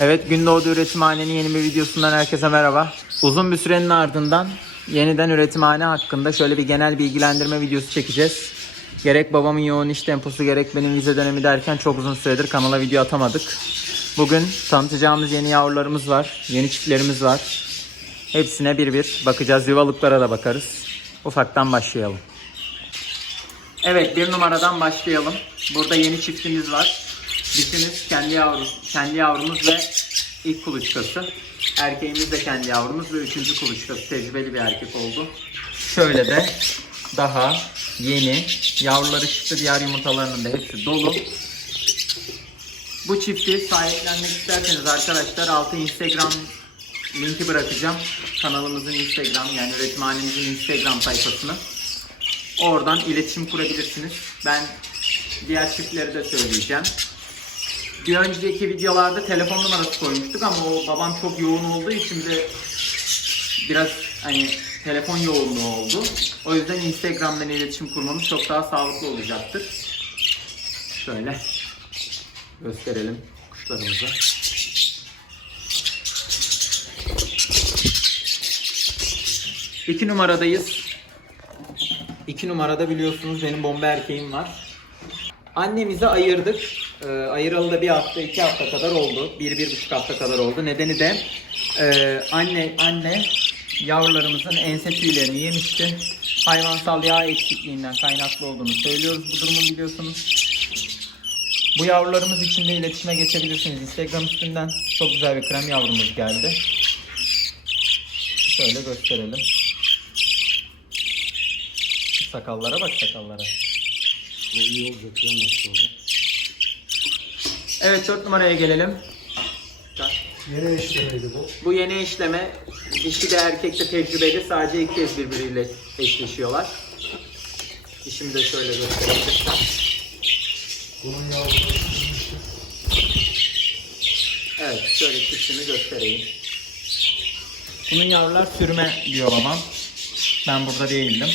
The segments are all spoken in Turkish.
Evet Gündoğdu Üretimhane'nin yeni bir videosundan herkese merhaba. Uzun bir sürenin ardından yeniden üretimhane hakkında şöyle bir genel bilgilendirme videosu çekeceğiz. Gerek babamın yoğun iş temposu gerek benim vize dönemi derken çok uzun süredir kanala video atamadık. Bugün tanıtacağımız yeni yavrularımız var, yeni çiftlerimiz var. Hepsine bir bir bakacağız, yuvalıklara da bakarız. Ufaktan başlayalım. Evet bir numaradan başlayalım. Burada yeni çiftimiz var. Dişimiz kendi yavrumuz, kendi yavrumuz ve ilk kuluçkası. Erkeğimiz de kendi yavrumuz ve üçüncü kuluçkası. Tecrübeli bir erkek oldu. Şöyle de daha yeni yavruları çıktı. Diğer yumurtalarının da hepsi dolu. Bu çifti sahiplenmek isterseniz arkadaşlar altı Instagram linki bırakacağım. Kanalımızın Instagram yani üretimhanemizin Instagram sayfasını. Oradan iletişim kurabilirsiniz. Ben diğer çiftleri de söyleyeceğim. Bir önceki videolarda telefon numarası koymuştuk ama o babam çok yoğun olduğu için de biraz hani telefon yoğunluğu oldu. O yüzden Instagram'dan iletişim kurmamız çok daha sağlıklı olacaktır. Şöyle gösterelim kuşlarımızı. İki numaradayız. İki numarada biliyorsunuz benim bomba erkeğim var. Annemizi ayırdık. Ee, ayıralı da bir hafta, iki hafta kadar oldu. Bir, bir buçuk hafta kadar oldu. Nedeni de e, anne anne yavrularımızın ense tüylerini yemişti. Hayvansal yağ eksikliğinden kaynaklı olduğunu söylüyoruz bu durumun biliyorsunuz. Bu yavrularımız için de iletişime geçebilirsiniz. Instagram üstünden çok güzel bir krem yavrumuz geldi. Şöyle gösterelim. Sakallara bak sakallara. Bu iyi olacak ya nasıl olacak? Evet 4 numaraya gelelim. Yine işlemeydi bu. Bu yeni işleme dişi de erkek de tecrübeli sadece ilk kez birbiriyle eşleşiyorlar. Dişimi de şöyle göstereyim. Bunun yavruları Evet şöyle çiftini göstereyim. Bunun yavrular sürme diyor babam. Ben burada değildim.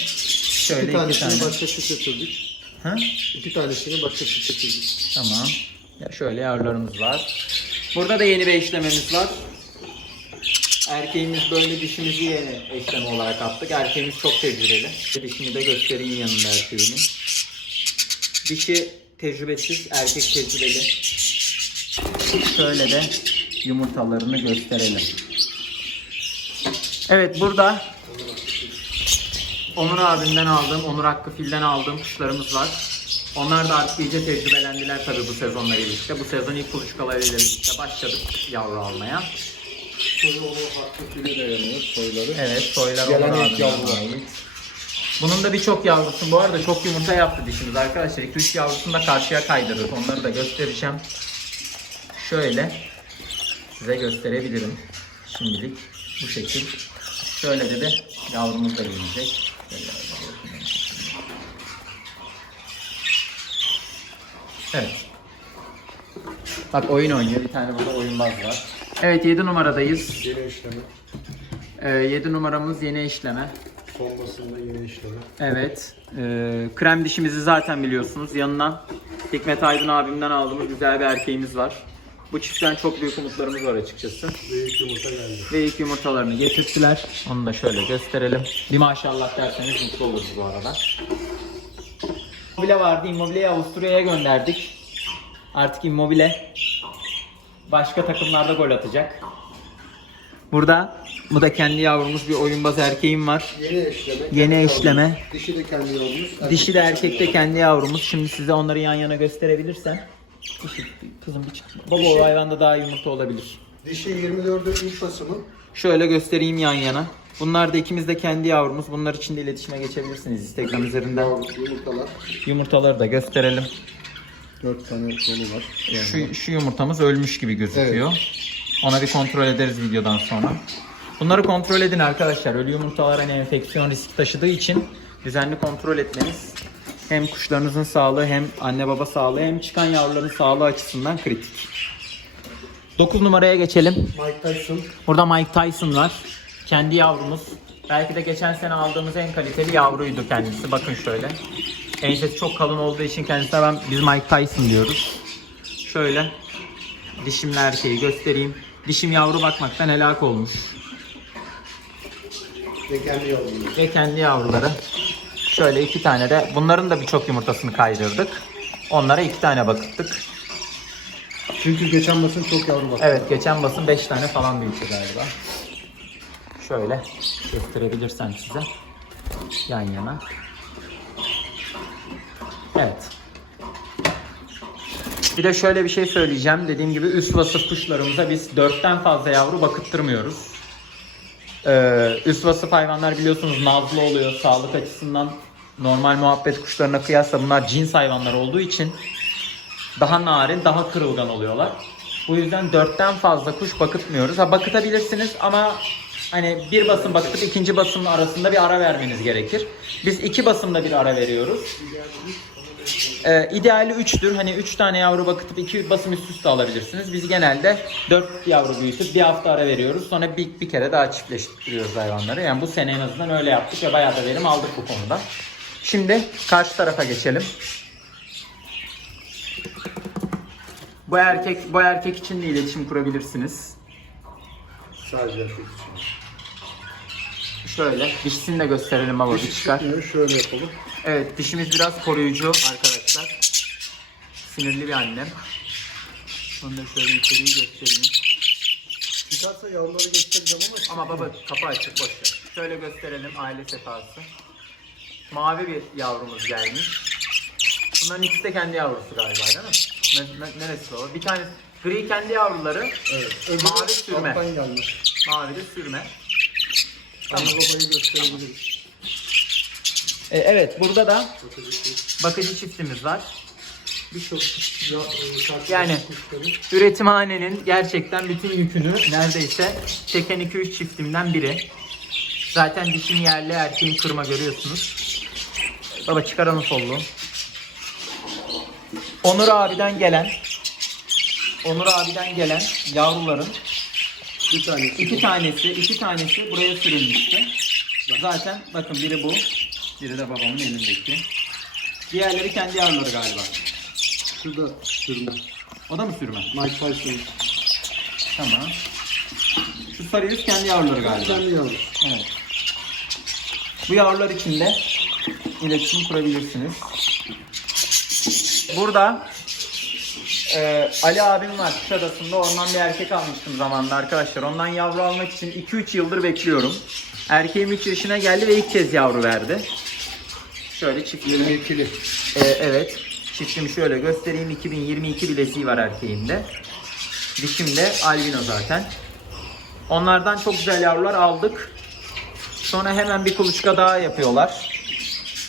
Şöyle İki iki, tanesini tane. başka çift getirdik. Ha? İki tanesini başka çift getirdik. Tamam. Ya şöyle yavrularımız var. Burada da yeni bir eşlememiz var. Erkeğimiz böyle dişimizi yeni eşleme olarak attık. Erkeğimiz çok tecrübeli. Dişimi de göstereyim yanında erkeğini. Dişi tecrübesiz, erkek tecrübeli. Şöyle de yumurtalarını gösterelim. Evet burada Onur abimden aldığım, Onur Hakkı Fil'den aldığım kuşlarımız var. Onlar da artık iyice tecrübelendiler tabii bu sezonla birlikte. Bu sezon ilk kuluçkalarıyla birlikte başladık yavru almaya. Soyu file dayanıyor soyları. Evet, soylar Gelen ilk. Bunun da birçok yavrusu bu arada çok yumurta yaptı dişimiz arkadaşlar. 2-3 yavrusunu da karşıya kaydırdık. Onları da göstereceğim. Şöyle size gösterebilirim. Şimdilik bu şekil. Şöyle de de yavrumuz da gelecek. Şöyle Evet. Bak oyun oynuyor. Bir tane burada oyunbaz var. Evet 7 numaradayız. Yeni işleme. Ee, 7 numaramız yeni işleme. Son basında yeni işleme. Evet. Ee, krem dişimizi zaten biliyorsunuz. Yanına Hikmet Aydın abimden aldığımız güzel bir erkeğimiz var. Bu çiftten çok büyük umutlarımız var açıkçası. İlk yumurta geldi. Ve ilk yumurtalarını getirdiler. Onu da şöyle gösterelim. Bir maşallah derseniz mutlu oluruz bu arada. Immobile vardı. Immobile'yi Avusturya'ya gönderdik. Artık Immobile başka takımlarda gol atacak. Burada bu da kendi yavrumuz bir oyunbaz erkeğim var. Yeni eşleme. Yeni kendi eşleme. yavrumuz. Dişi de kendi yavrumuz. Dişi de erkek de kendi yavrumuz. Şimdi size onları yan yana gösterebilirsem. Dişi, kızım bir çık. Baba o hayvanda daha yumurta olabilir. Dişi 24'ü ilk basımı. Şöyle göstereyim yan yana. Bunlar da ikimiz de kendi yavrumuz. Bunlar için de iletişime geçebilirsiniz Instagram üzerinden. Yumurtalar. Yumurtaları da gösterelim. 4 tane dolu var. Şu, şu yumurtamız ölmüş gibi gözüküyor. Ona bir kontrol ederiz videodan sonra. Bunları kontrol edin arkadaşlar. Ölü yumurtalar hani enfeksiyon riski taşıdığı için düzenli kontrol etmeniz hem kuşlarınızın sağlığı hem anne baba sağlığı hem çıkan yavruların sağlığı açısından kritik. 9 numaraya geçelim. Mike Tyson. Burada Mike Tyson var. Kendi yavrumuz. Belki de geçen sene aldığımız en kaliteli yavruydu kendisi. Bakın şöyle. Ensesi çok kalın olduğu için kendisine ben biz Mike Tyson diyoruz. Şöyle dişimle erkeği göstereyim. Dişim yavru bakmaktan helak olmuş. Ve kendi yavrumuz. Ve kendi yavruları. Şöyle iki tane de. Bunların da birçok yumurtasını kaydırdık. Onlara iki tane bakıttık. Çünkü geçen basın çok yavru var. Evet geçen basın 5 tane falan büyüktü galiba. Şöyle gösterebilirsem size. Yan yana. Evet. Bir de şöyle bir şey söyleyeceğim. Dediğim gibi üst vasıf kuşlarımıza biz 4'ten fazla yavru bakıttırmıyoruz. Ee, üst vasıf hayvanlar biliyorsunuz nazlı oluyor. Sağlık açısından normal muhabbet kuşlarına kıyasla bunlar cins hayvanlar olduğu için daha narin, daha kırılgan oluyorlar. Bu yüzden dörtten fazla kuş bakıtmıyoruz. Ha bakıtabilirsiniz ama hani bir basım bakıtıp ikinci basımın arasında bir ara vermeniz gerekir. Biz iki basımda bir ara veriyoruz. Ee, ideali 3'tür. Hani 3 tane yavru bakıtıp 2 basım üst üste alabilirsiniz. Biz genelde 4 yavru büyütüp bir hafta ara veriyoruz. Sonra bir, bir kere daha çiftleştiriyoruz hayvanları. Yani bu sene en azından öyle yaptık ve bayağı da verim aldık bu konuda. Şimdi karşı tarafa geçelim. Bu erkek bu erkek için de iletişim kurabilirsiniz. Sadece erkek için. Şöyle dişisini de gösterelim baba bir Dişi çıkar. çıkmıyor, şöyle yapalım. Evet dişimiz biraz koruyucu arkadaşlar. Sinirli bir annem. Onu da şöyle içeriği göstereyim. Çıkarsa yavruları göstereceğim ama Ama baba kapı açık boş ver. Şöyle gösterelim aile sefası. Mavi bir yavrumuz gelmiş. Bunların ikisi de kendi yavrusu galiba değil mi? Ne, ne- neresi o? Bir tane gri kendi yavruları, Evet. Öbürü Mavi sürme. alttan gelme. mavi de sürme. Anne babayı gösterebiliriz. E, evet burada da bakıcı çiftimiz var. Birçok e, Yani. Üretimhanenin gerçekten bütün yükünü neredeyse çeken 2-3 çiftimden biri. Zaten dişim yerli erkeğin kırma görüyorsunuz. Baba çıkaralım solluğu. Onur abiden gelen Onur abiden gelen yavruların bir tanesi. iki tanesi iki tanesi buraya sürülmüştü. Zaten bakın biri bu, biri de babamın elindeki. Diğerleri kendi yavruları galiba. Şurada sürme. O da mı sürme? Mike Tyson. Tamam. Şu sarı yüz kendi yavruları galiba. Kendi yavru. Evet. Bu yavrular için de iletişim kurabilirsiniz. Burada e, Ali abim var Kuşadası'nda ondan bir erkek almıştım zamanında arkadaşlar. Ondan yavru almak için 2-3 yıldır bekliyorum. Erkeğim 3 yaşına geldi ve ilk kez yavru verdi. Şöyle çiftliğimi 22'li. ee, evet. Çiftimi şöyle göstereyim. 2022 bileziği var erkeğimde. Dişim de albino zaten. Onlardan çok güzel yavrular aldık. Sonra hemen bir kuluçka daha yapıyorlar.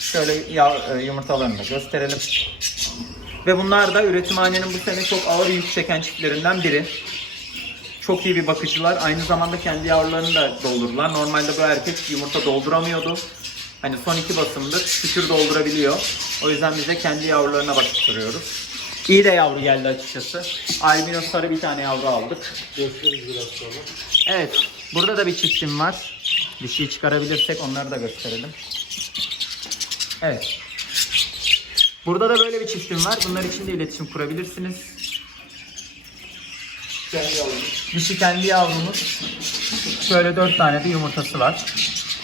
Şöyle yav- e, yumurtalarını da gösterelim. Ve bunlar da üretimhanenin bu sene çok ağır yük çeken çiftlerinden biri. Çok iyi bir bakıcılar. Aynı zamanda kendi yavrularını da doldurdular. Normalde bu erkek yumurta dolduramıyordu. Hani son iki basımdır şükür doldurabiliyor. O yüzden biz de kendi yavrularına bakıştırıyoruz. İyi de yavru geldi açıkçası. Albino sarı bir tane yavru aldık. Gösteririz biraz sonra. Evet. Burada da bir çiftim var. Dişiyi çıkarabilirsek onları da gösterelim. Evet. Burada da böyle bir çiftim var. Bunlar için de iletişim kurabilirsiniz. Kendi yavru. Dişi kendi yavrumuz. Şöyle dört tane de yumurtası var.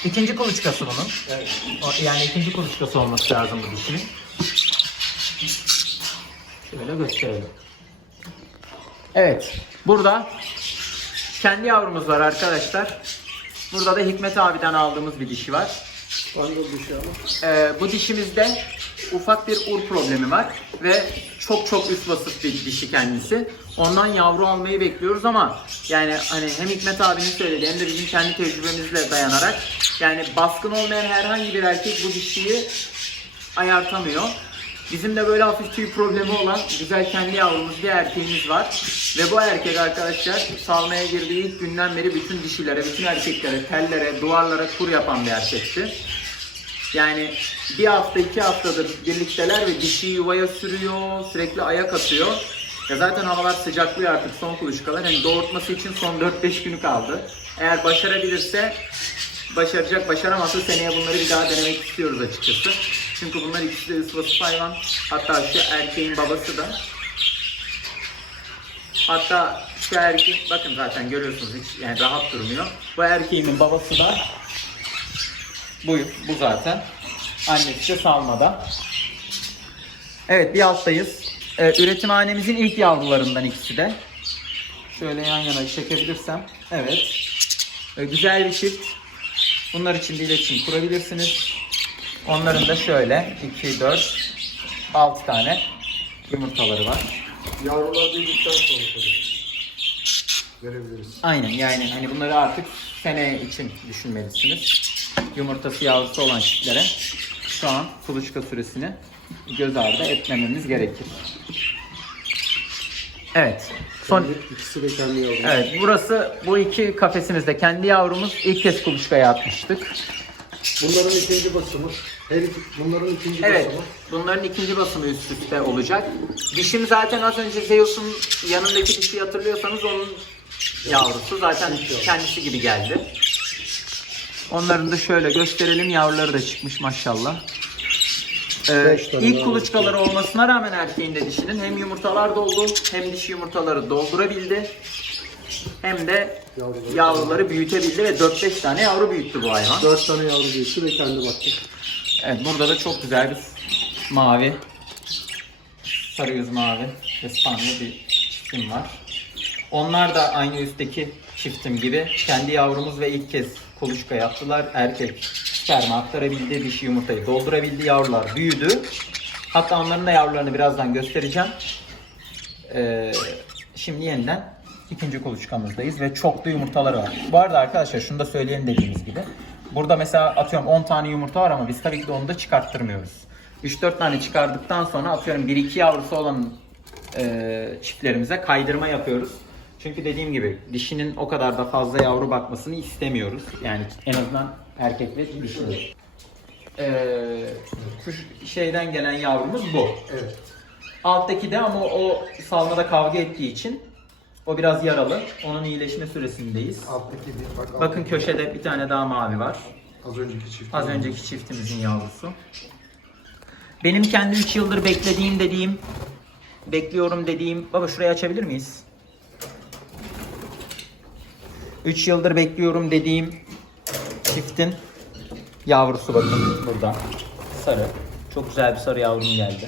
İkinci kuluçkası bunun. Evet. Yani ikinci kuluçkası olması lazım bu dişinin. Şöyle gösterelim. Evet. Burada kendi yavrumuz var arkadaşlar. Burada da Hikmet abiden aldığımız bir dişi var. Ee, bu dişimizde ufak bir ur problemi var ve çok çok üst vasıf bir dişi kendisi. Ondan yavru almayı bekliyoruz ama yani hani hem Hikmet abinin söylediği hem de bizim kendi tecrübemizle dayanarak yani baskın olmayan herhangi bir erkek bu dişiyi ayartamıyor. Bizim de böyle hafif tüy problemi olan güzel kendi yavrumuz bir erkeğimiz var. Ve bu erkek arkadaşlar salmaya girdiği ilk günden beri bütün dişilere, bütün erkeklere, tellere, duvarlara kur yapan bir erkekti. Yani bir hafta iki haftadır birlikteler ve dişi yuvaya sürüyor, sürekli ayak atıyor. Ya zaten havalar sıcaklıyor artık son kuluçkalar. Hani doğurtması için son 4-5 günü kaldı. Eğer başarabilirse başaracak, başaramazsa seneye bunları bir daha denemek istiyoruz açıkçası. Çünkü bunlar ikisi de ısvasıf hayvan. Hatta şu erkeğin babası da Hatta şu erkek bakın zaten görüyorsunuz hiç yani rahat durmuyor. Bu erkeğimin babası da bu, bu zaten. Annesi de salmada. Evet bir alttayız. Ee, üretimhanemizin ilk yavrularından ikisi de. Şöyle yan yana çekebilirsem. Evet. Ee, güzel bir çift. Bunlar için bir iletişim kurabilirsiniz. Onların da şöyle 2, 4, 6 tane yumurtaları var. Yavrular büyüdükten sonra tabii. Verebiliriz. Aynen yani hani bunları artık sene için düşünmelisiniz. Yumurtası yavrusu olan çiftlere şu an kuluçka süresini göz ardı etmememiz gerekir. Evet. Son Kendi, ikisi de kendi yavrular. Evet burası bu iki kafesimizde kendi yavrumuz ilk kez kuluçkaya atmıştık. Bunların ikinci basımı. Her iki, bunların ikinci Evet basımı. bunların ikinci basımı üst üste olacak. Dişim zaten az önce Zeus'un yanındaki dişi hatırlıyorsanız onun yavrusu zaten kendisi gibi geldi. Onların da şöyle gösterelim yavruları da çıkmış maşallah. Ee, Beş tane ilk daha kuluçkaları olmasına rağmen erkeğin de dişinin hem yumurtalar doldu hem dişi yumurtaları doldurabildi. Hem de Yavruları. yavruları büyütebildi ve 4-5 tane yavru büyüttü bu hayvan. Dört tane yavru büyüttü ve kendi baktı. Evet burada da çok güzel bir mavi sarı yüz mavi İspanyol bir çiftim var. Onlar da aynı üstteki çiftim gibi kendi yavrumuz ve ilk kez kuluçka yaptılar. Erkek sperma aktarabildi, dişi yumurtayı doldurabildi, yavrular büyüdü. Hatta onların da yavrularını birazdan göstereceğim. Ee, şimdi yeniden ikinci kuluçkamızdayız ve çoklu yumurtaları var. Bu arada arkadaşlar şunu da söyleyelim dediğimiz gibi. Burada mesela atıyorum 10 tane yumurta var ama biz tabii ki de onu da çıkarttırmıyoruz. 3-4 tane çıkardıktan sonra atıyorum 1-2 yavrusu olan e, çiftlerimize kaydırma yapıyoruz. Çünkü dediğim gibi dişinin o kadar da fazla yavru bakmasını istemiyoruz. Yani en azından erkek ve dişinin. Ee, şu şeyden gelen yavrumuz bu. Evet. Alttaki de ama o salmada kavga ettiği için o biraz yaralı. Onun iyileşme süresindeyiz. Alttaki bir bak. Bakın alttaki- köşede bir tane daha mavi var. Az önceki çift. Az önceki çiftimizin yavrusu. Benim kendi 3 yıldır beklediğim dediğim, bekliyorum dediğim... Baba şurayı açabilir miyiz? 3 yıldır bekliyorum dediğim çiftin yavrusu bakın burada. Sarı. Çok güzel bir sarı yavrum geldi.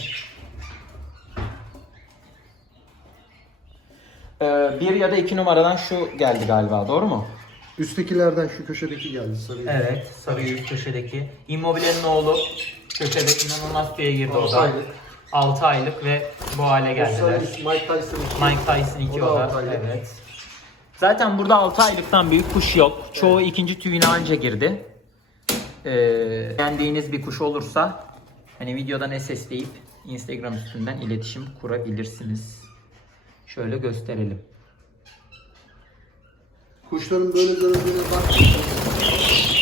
Ee, bir ya da iki numaradan şu geldi galiba doğru mu? Üsttekilerden şu köşedeki geldi sarı. Evet, sarı yüz köşedeki. Immobile'nin oğlu köşede inanılmaz suya girdi o Altı da. aylık. 6 aylık ve bu hale geldiler. Mike Tyson. Mike Tyson 2 O da o da. altı aylık. Evet. Zaten burada 6 aylıktan büyük kuş yok. Çoğu ikinci tüyüne anca girdi. Ee, beğendiğiniz bir kuş olursa hani videodan SS'leyip Instagram üstünden iletişim kurabilirsiniz. Şöyle gösterelim. Kuşların böyle göründüğüne bakmayın.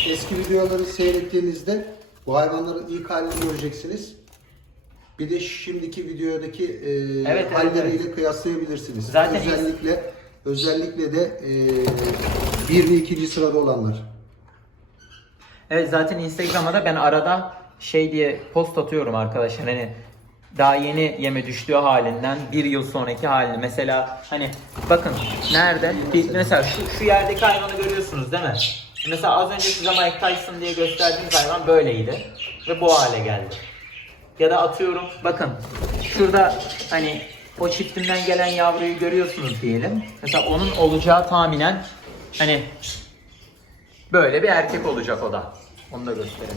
Eski videoları seyrettiğinizde bu hayvanların ilk halini göreceksiniz. Bir de şimdiki videodaki e, evet, halleriyle evet. kıyaslayabilirsiniz. Zaten özellikle özellikle de e, bir ve ikinci sırada olanlar. Evet zaten Instagram'a da ben arada şey diye post atıyorum arkadaşlar hani daha yeni yeme düştüğü halinden bir yıl sonraki halini mesela hani bakın nerede bir, mesela şu, şu yerdeki hayvanı görüyorsunuz değil mi? Mesela az önce size Mike Tyson diye gösterdiğimiz hayvan böyleydi ve bu hale geldi. Ya da atıyorum bakın şurada hani o çiftinden gelen yavruyu görüyorsunuz diyelim. Mesela onun olacağı tahminen hani Böyle bir erkek olacak o da. Onu da gösterelim.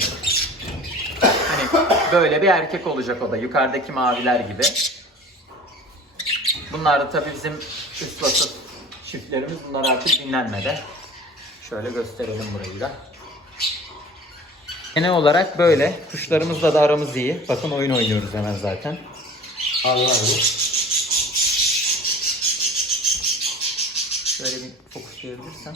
Hani böyle bir erkek olacak o da. Yukarıdaki maviler gibi. Bunlar da tabii bizim üst vasıf çiftlerimiz. Bunlar artık dinlenmede. Şöyle gösterelim burayı da. Genel olarak böyle. Kuşlarımızla da aramız iyi. Bakın oyun oynuyoruz hemen zaten. Allah Şöyle bir fokuslayabilirsem.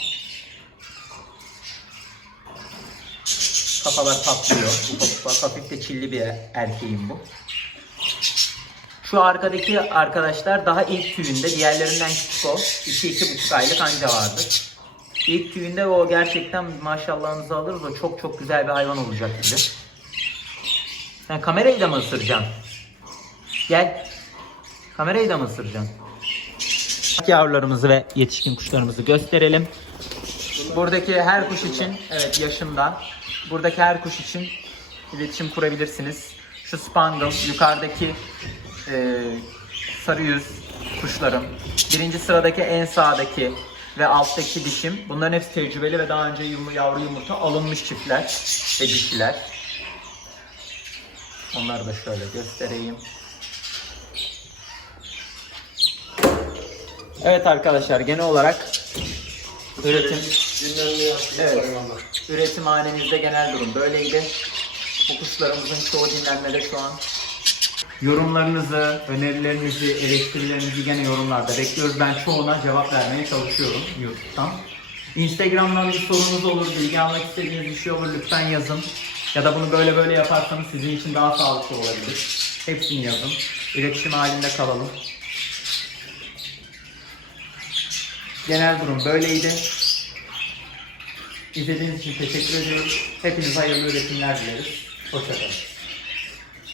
Kafalar patlıyor. Bu kafa hafif de çilli bir erkeğim bu. Şu arkadaki arkadaşlar daha ilk tüyünde. Diğerlerinden küçük o. 2-2,5 aylık anca vardır. İlk tüyünde o gerçekten maşallahınızı alırız. O çok çok güzel bir hayvan olacak gibi. Sen kamerayı da mı ısıracaksın? Gel. Kamerayı da mı ısıracaksın? Yavrularımızı ve yetişkin kuşlarımızı gösterelim. Buradaki her kuş için, evet yaşında, buradaki her kuş için iletişim kurabilirsiniz. Şu spangle, yukarıdaki e, sarı yüz kuşlarım, birinci sıradaki en sağdaki ve alttaki dişim. Bunların hepsi tecrübeli ve daha önce yum- yavru yumurta alınmış çiftler ve dişiler. Onları da şöyle göstereyim. Evet arkadaşlar genel olarak üretim Dinlenme yaptığımız Evet. üretim hanemizde genel durum böyleydi. Bu kuşlarımızın çoğu dinlenmede şu an. Yorumlarınızı, önerilerinizi, eleştirilerinizi gene yorumlarda bekliyoruz. Ben çoğuna cevap vermeye çalışıyorum YouTube'dan. Instagram'dan bir sorunuz olur, bilgi almak istediğiniz bir şey olur lütfen yazın. Ya da bunu böyle böyle yaparsanız sizin için daha sağlıklı olabilir. Hepsini yazın. İletişim halinde kalalım. Genel durum böyleydi. İzlediğiniz için teşekkür ediyoruz. Hepinize hayırlı üretimler dileriz. Hoşçakalın.